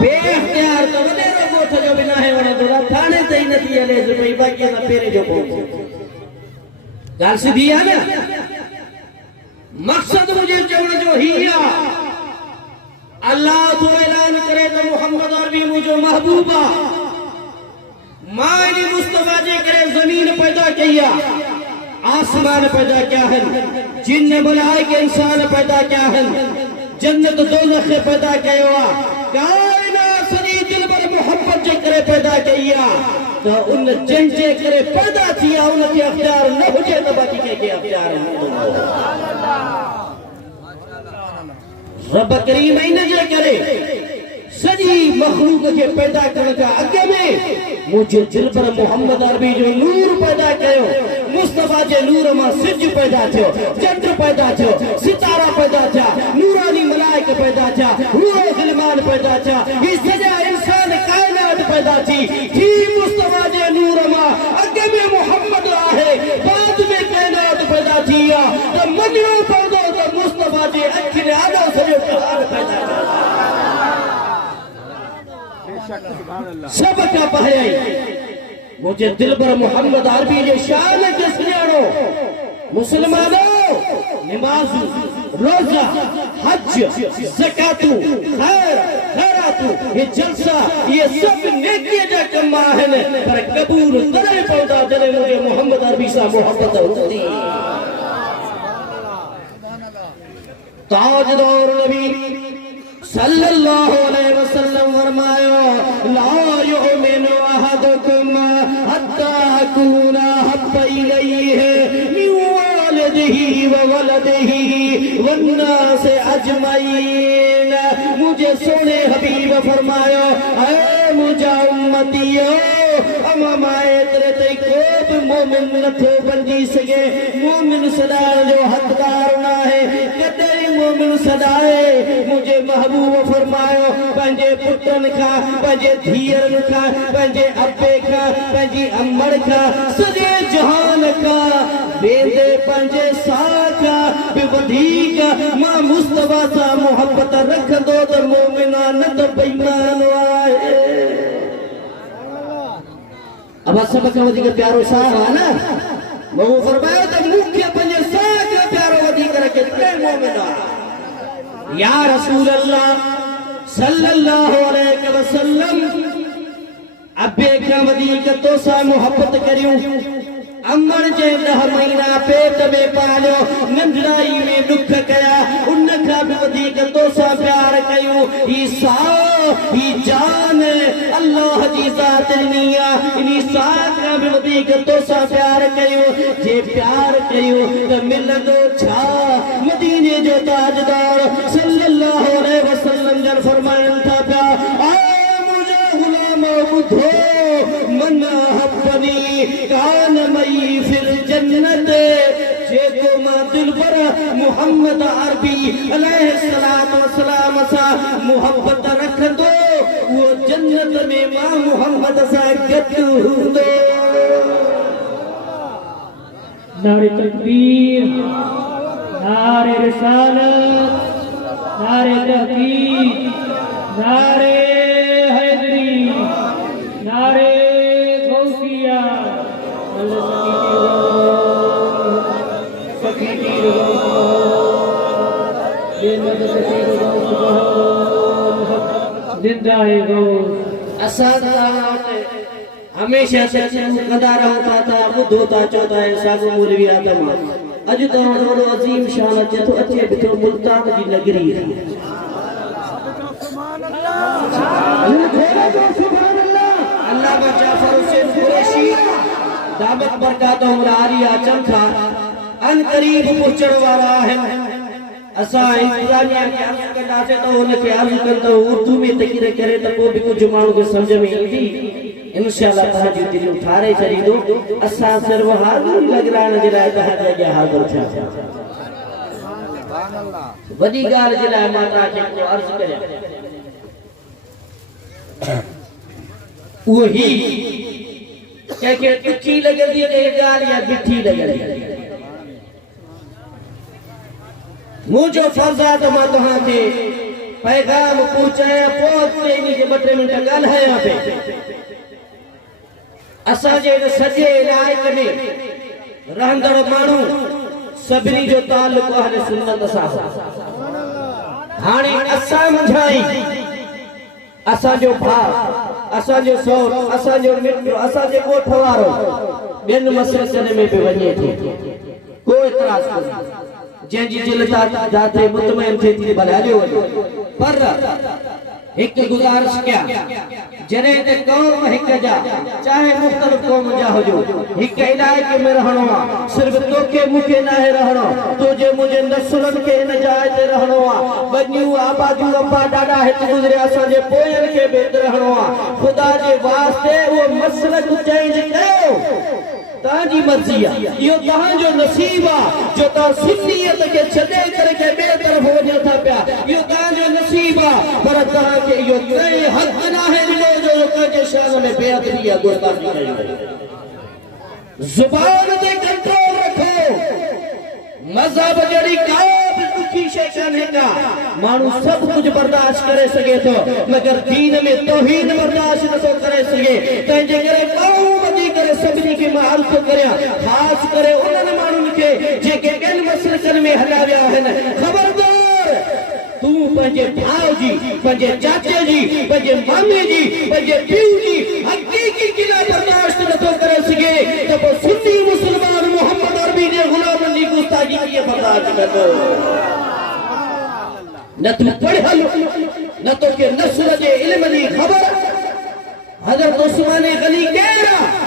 बेख्तियार तो वडेरो गोठ जो बिना है वणे दोरा थाने तई नथी हले जो भई बाकी ना पेरे जो को गाल सीधी है ना मकसद मुझे चवण जो ही आ अल्लाह तो ऐलान करे तो मोहम्मद अरबी मुझो महबूबा मानी मुस्तफा जे करे जमीन पैदा किया आसमान पैदा क्या है जिन्न मलाइके इंसान पैदा क्या है जन्नत दोज़ख पैदा किया कायनात सॼी दिल पर मोहब्बत जे करे पैदा किया तो उन जन जे करे पैदा थिया उन के अख्तियार न हुजे तो बाकी के अख्तियार रब करीम इन जे करे सॼी मखलूक के पैदा करण का अगे में मुझे दिल पर मोहम्मद अरबी जो नूर पैदा कयो मुस्तफा जे नूर मां सिज पैदा थियो चंद्र पैदा थियो सितारा पैदा थिया नूरानी मलाइक पैदा थिया रूह गिलमान पैदा थिया ई सॼा इंसान कायनात पैदा थी मुस्तफा जे नूर मां अगे में मोहम्मद आहे बाद में कायनात पैदा थिया तो मनियो पवंदो तो मुस्तफा जे अखि ने आदो सॼो जहान पैदा सब का पहले मुझे दिल पर मोहम्मद अरबी जे शान के सुनाणो मुसलमानों नमाज रोजा हज ज़कातु खैरातु ये जलसा ये सब नेकी जा कम आहिनि पर कबूल तरे पवंदा जॾहिं मुझे मोहम्मद अरबी सां मोहब्बत हूंदी ताजदार नबी सल्लल्लाहु अलैहि वसल्लम फरमायो ला युमिनु अहदुकुम हत्ता अकूना हब्बा इलैहि मिन वालिदिही व वलदिही वन्नास अजमईन मुझे सोने हबीब फरमायो ऐ मुझा उम्मतियो अमाए तेरे तई को भी मोमिन नथो बंजी सके मोमिन सदाए जो हकदार ना है कदे मोमिन सदाए मुझे महबूब फरमायो पंजे पुत्रन का पंजे धीरन का पंजे अब्बे का पंजी अम्मड़ का सजे जहान का बेदे पंजे साका बिवधीक मां मुस्तफा सा मोहब्बत रख दो तो मोमिना न तो बेईमान आए अब सब का वधिक प्यारो साह है ना वो फरमायो तो मुख्य पंजे साह का प्यारो वधिक रखे ते मोमिना या रसूल अल्लाह सल्लल्लाहु अलैहि वसल्लम अब्बे का वधिक तो सा मोहब्बत करियो अम्मड़ जे 10 महीना पेट में पालो नंढड़ाई में दुख कया उन का भी वधिक तो सा प्यार कयो ई सा ई जान अल्लाह जी जात निया इनी सा का भी वधिक तो सा प्यार कयो जे प्यार कयो तो मिलंदो छा मदीने जो ताजदार सल्लल्लाहु अलैहि वसल्लम जन फरमायन था प्या आ मुझे गुलाम बुधो मन हब्बनी कान मई फिर जन्नत जेको मां दिलबर मोहम्मद अरबी अलैहिस्सलाम वसलाम सा मोहब्बत रखंदो वो जन्नत में मां मोहम्मद सा गॾु हूंदो नारे तकबीर नारे रिसालत नारे तहकीक नारे हैदरी नारे गौसिया जिंदा है गौस हमेशा कदार होता था बुद्धोता चौथा है सागो मौलवी आदम अज तो वडो अजीम शान अचे तो अचे बितो मुल्तान जी नगरी सुभान अल्लाह अल्लामा जाफर हुसैन कुरैशी दामत बरकातहुम आलिया चमथा अन करीब पहुंचण वाला है असा इंसानिया के अर्ज कंदा से तो उनके अर्ज कंदो उर्दू में तकरीर करे तो को भी कुछ माण्हू के समझ में ईंदी इंशाअल्लाह तहां जी दिल उठारे चली दो असा सिर्फ हाजिर लगरान जे लाइ तहां जे हाजिर थिया सुभान अल्लाह वडी गाल जे लाइ माता के को अर्ज करे के ॾुखी लॻंदी के ॻाल्हि या मिठी लॻंदी मुझो फर्ज़ आहे त मां तव्हांखे पैगाम पहुचाया पोइ इन जे 2-3 मिंट ॻाल्हायां पे असांजे इन सॼे इलाइक़े में रहंदड़ माण्हू सभिनी जो तालुक अहले सुन्नत सां हाणे असां मुंझाई असांजो भाउ असांजो सौर असांजो मित्र असांजे ॻोठ वारो ॿियनि मसलनि में बि वञे थो को एतिराज़ कोन्हे जंहिंजी दिलि जाते मुतमइन थिए थी भले हलियो वञो पर हिकु गुज़ारिश कया जॾहिं त क़ौम हिक जा चाहे मुख़्तलिफ़ क़ौम जा हुजो हिक इलाइक़े में रहणो आहे सिर्फ़ तोखे मूंखे नाहे रहणो तुंहिंजे मुंहिंजे नसुलनि खे हिन जाइ ते रहणो आहे वॾियूं आबादियूं अब्बा ॾाढा हिते गुज़रिया असांजे पोयनि खे बि हिते रहणो आहे ख़ुदा जे वास्ते उहो मसलक चेंज कयो ताजी मर्जी आहे इहो तव्हांजो नसीब आहे जो तव्हां सुन्नियत खे छॾे करे के ॿिए तरफ़ वञो था पिया इहो तव्हांजो नसीब आहे पर तव्हांखे इहो कई हक़ नाहे मिलियो जो कंहिंजे शान में बेअदबी या गुस्ताखी कई ज़ुबान ते कंट्रोल रखो मज़हब जहिड़ी का बि ॾुखी शइ कान्हे का माण्हू सभु कुझु बर्दाश्त करे सघे थो मगर दीन में तौहीन बर्दाश्त नथो करे सघे तंहिंजे करे करे सभिनी खे मां अर्ज़ थो करियां ख़ासि करे उन्हनि माण्हुनि खे जेके ॿियनि मसलकनि में हलिया विया आहिनि ख़बरदार तूं पंहिंजे भाउ जी पंहिंजे चाचे जी पंहिंजे मामे जी पंहिंजे पीउ जी हक़ीक़ी गिला बर्दाश्त नथो करे सघे त पोइ सुन्नी मुस्लमान मोहम्मद अरबी जे ग़ुलामनि जी गुस्ताखी कीअं बर्दाश्त कंदो न तूं पढ़ियल न तोखे नस्ल जे इल्म जी ख़बर हज़रत उस्मान गनी केरु आहे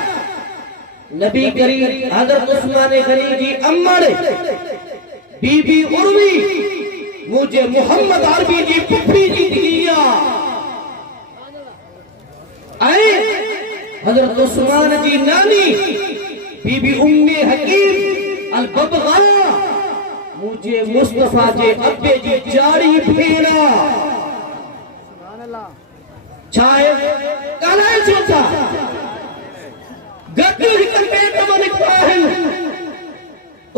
नबी करीम हज़रत उस्मान गनी जी अम्मड़ बीबी उर्वी मुझे मोहम्मद अरबी जी पुफी जी दिया ऐं हज़रत उस्मान जी नानी बीबी उम्मे हकीम अल बबगा मुझे मुस्तफा जे अब्बे जी जाड़ी भेड़ा छाए कालाए सोचा गद्दू हिक पेट में निकता है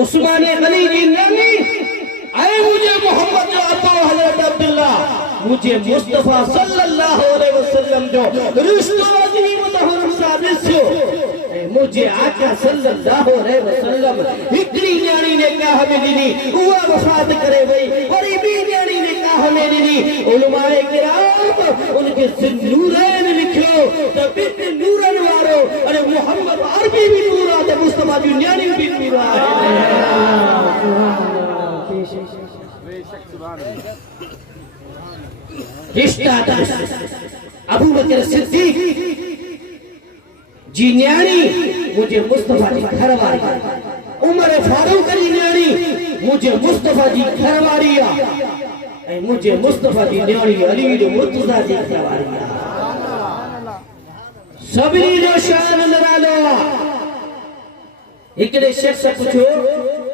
उस्मान गनी जी नानी ऐं मुझे मोहम्मद जो अब्बा हज़रत अब्दुल्ला मुझे मुस्तफा सल्लल्लाहु अलैहि वसल्लम जो रिश्तो अजीम तहरम साबिसियो मुझे आका सल्लल्लाहु अलैहि वसल्लम हिकड़ी न्याणी ने कहा में ॾिनी उहा वफ़ात करे वई वरी ॿी न्याणी ने कहा में ॾिनी उलमाए किराम उनके नूरैन लिखियो त बिन नूरन वारो अरे मोहम्मद अरबी भी नूर आहे त मुस्तफा जी न्याणी भी नूर आहे रिश्ता अबू बकर सिद्दीक जी न्याणी मुझे मुस्तफा जी घरवारी उमर फारूक जी न्याणी मुझे मुस्तफा जी घरवारी ऐं मुझे मुस्तफा जी न्याणी अली जो मुर्तज़ा जी घरवारी सभिनी जो शान निरालो हिकिड़े शख्स पुछो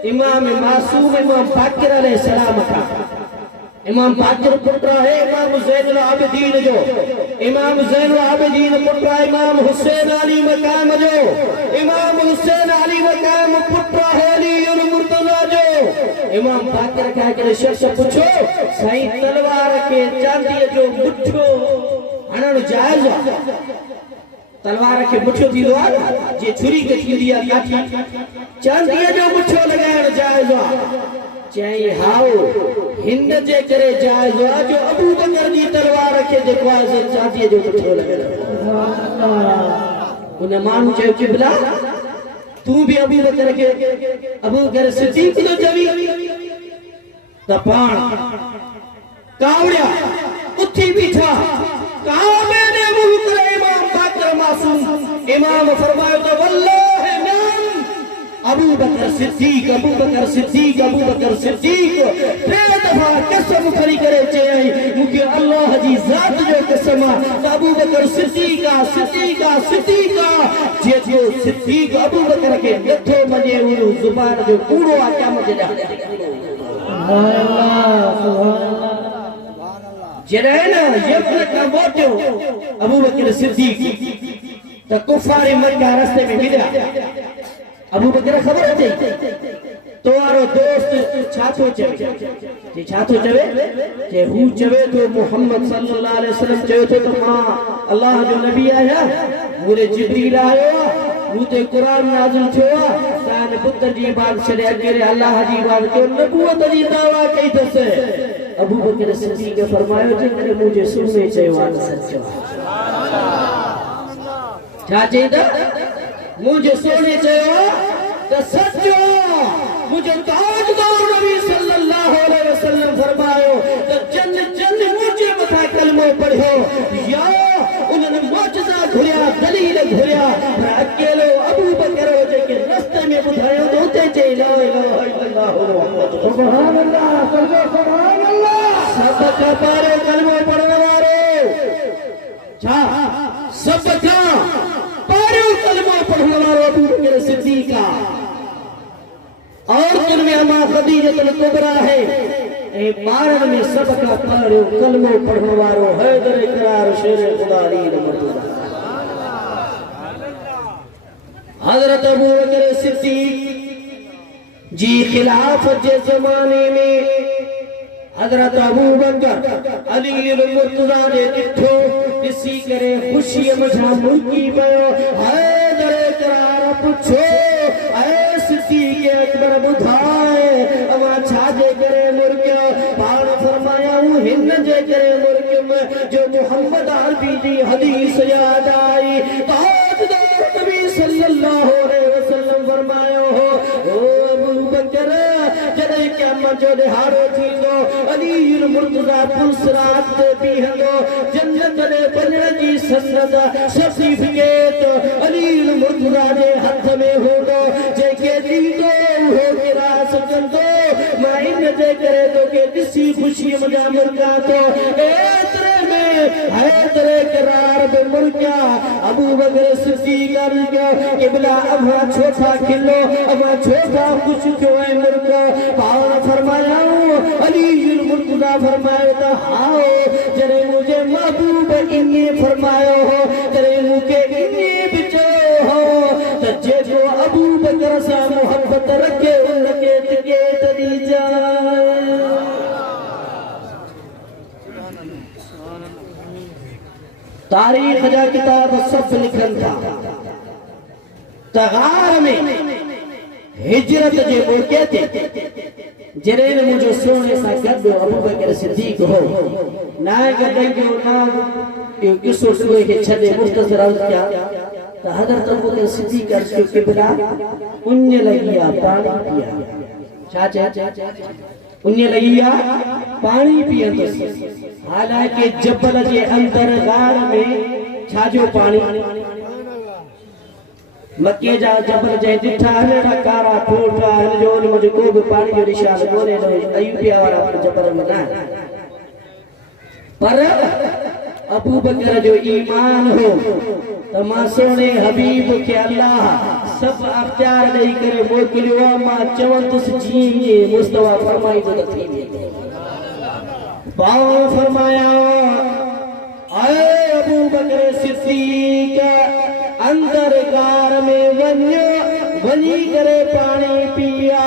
इमाम मासूम इमाम बाक़िर अलैहिस्सलाम का इमाम बाक़िर पुत्र है इमाम ज़ैनुल आबिदीन जो इमाम ज़ैनुल आबिदीन पुत्र है इमाम हुसैन अली मकाम जो इमाम हुसैन अली मकाम पुत्र है अली मुर्तज़ा जो इमाम बाक़िर का हिकिड़े शख्स पुछो साईं तलवार के चांदीअ जो मुठो हणणु जाइज़ आहे तलवार के मुठो थींदो आहे जे छुरी के थींदी आहे काठी चांदीअ जो मुठो लॻाइणु जाइज़ आहे चई हाओ हिंद जे करे जाइज़ आहे जो अबू बकर जी तलवार के जेको आहे चांदीअ जो मुठो लॻाइणु उन माण्हू चयो क़िबला तू भी अबू बकर के अबू बकर सिद्दीक जो चवी त पाण कावड़िया उथी बीठा काबे ने मुंह करे इमाम बाक़िर मासूम इमाम फरमायो तो वल्लाह नाम अबू बकर सिद्दीक अबू बकर सिद्दीक अबू बकर सिद्दीक टे दफा कसम खड़ी करे चई मुके अल्लाह जी जात जो कसम अबू बकर सिद्दीक सिद्दीक सिद्दीक जेको सिद्दीक अबू बकर के नथो मने उन जुबान जो कूड़ो आ क़यामत ॾा सुभान अल्लाह सुभान अल्लाह जॾहिं न यमन खां मोटियो अबू बकर सिद्दीक तो कुफारी मक्का रास्ते में मिला। अबू बकर खबर थी तो आरो दोस्त छातो चवे जे हु चवे तो मोहम्मद सल्लल्लाहु अलैहि वसल्लम चवे तो मां अल्लाह जो नबी आया मुरे जिब्रील आयो मुते कुरान नाज़िल थियो सान पुत्र जी बात छड़े अगेरे अल्लाह जी बात तो नबूवत जी दावा कई तसे। अबू बकर सिद्दीक़ फरमायो जे मुझे सुने चयो सच्चो क्या चेदा मुझे सोने चयो तो सच्चो मुझे ताजदार नबी सल्लल्लाहु अलैहि वसल्लम फरमायो तो जन मुझे मथा कलमो पढ़ो या उन्होंने मौजज़ा घुरिया दलील घुरिया अकेलो अबू बकर जे के रास्ते में बुधायो तो उते चे ला इलाहा इल्लल्लाह मुहम्मद सुभान अल्लाह सुभान अल्लाह सबका पारो कलमो पढ़ने वालो छा सबका पारो कलमो पढ़ने वालो अबू बकर सिद्दीक़ और दुनिया में खदीजतुल कुबरा है ए मारन में सबका पारो कलमो पढ़ने वालो हैदर इकरार शेर खुदा अली मर्तजा हजरत अबू बकर सिद्दीक जी खिलाफत के जमाने में हजरत अबू बकर अली मर्तजा ने दिठो किसी करे खुशी मझा मुल्की पयो हैदर इकरार पूछो सिद्दीक़ अकबर बुधाए अमा छाजे करे मुर्क्यो पाण फरमाया हूं हिन जे करे मुर्क्यो में जो मोहम्मद अरबी जी हदीस याद आई ताजदार नबी सल्लल्लाहु अलैहि वसल्लम फरमायो हो ओ अबू बकर जदे क़यामत जो दिहाड़ो थींदो अली मुर्तजा पुलसरात ते बीहंदो जन्नत दे वञण जी सनद सर्टिफिकेट अली मुर्तजा जे हथ में होंदो जेके दींदो हो किरा सजंदो मां इन जे करे तो के दिसी खुशी मजा मुर्गा तो एतरे में हैदर करार बे मुर्गा अबू बकर सिद्दीक़ अर्ज़ किबला अमा छोटा खिलो अमा छोटा कुछ क्यों है मुर्गा पावन फरमाया अली मुर्तजा फरमाया था हाओ जरे मुझे महबूब इन्ने फरमायो हो जरे मुके इन्ने बिचो हो तो जे जो अबू बकर से मोहब्बत रखे उनके तिके तदी जाए। तारीख जा किताब सब लिखन था तगार में हिजरत जे मौके थे जरेन मुझे सोने सा गड्डो अबू बकर सिद्दीक़ हो ना गड्डे के ना किसो सुए के छदे मुख्तसर अर्ज किया तो हजरत अबू बकर सिद्दीक़ अर्ज के किबला उन्ने लगिया पानी पिया चाचा उन्ने लगिया पानी पिया तो हालांकि जबल के अंदर गार में छाजो पानी मक्के जा जबल जे दिठा है कारा फूटा है जो मुझे को भी पानी जो निशान बोले तो अयूबिया वाला जबल में ना पर अबू बकर जो ईमान हो तो मां सोने हबीब के अल्लाह सब अख्तियार नहीं करे मोकलियो मां चवंतस जी मुस्तफा फरमाई तो थी बाव फरमाया आए अबू बकर सिद्दीक़ अंदर गार में वनी करे पानी पिया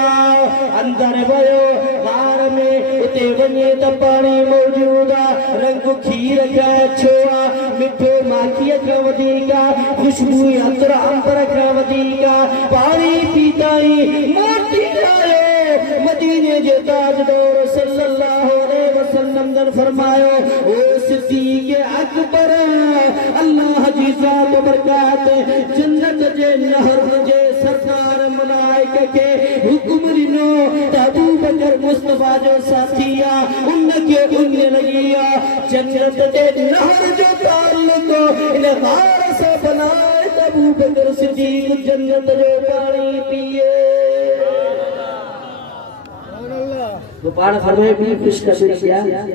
अंदर वयो गार में उते वने तो पानी मौजूदा रंग खीर का छोआ मिठो माखी का वदीका खुशबू अंदर अंबर का वदीका पानी पीताई मोटी आयो मदीने जे ताजदार सल्लल्लाहु अलैहि वसल्लम ने फरमायो ओ सिद्दीक़ अकबर अल्लाह जी जात बरकत जन्नत जे नहर जे सरकार मलाइक के हुक्म दिनो अबू बकर मुस्तफा जो साथिया उनके उन्ने लगिया जन्नत जे नहर जो ताल्लुक इन गार से बनाए अबू बकर सिद्दीक़ जन्नत जो पानी पिए वो पान फरमाए भी खुश कर दिया।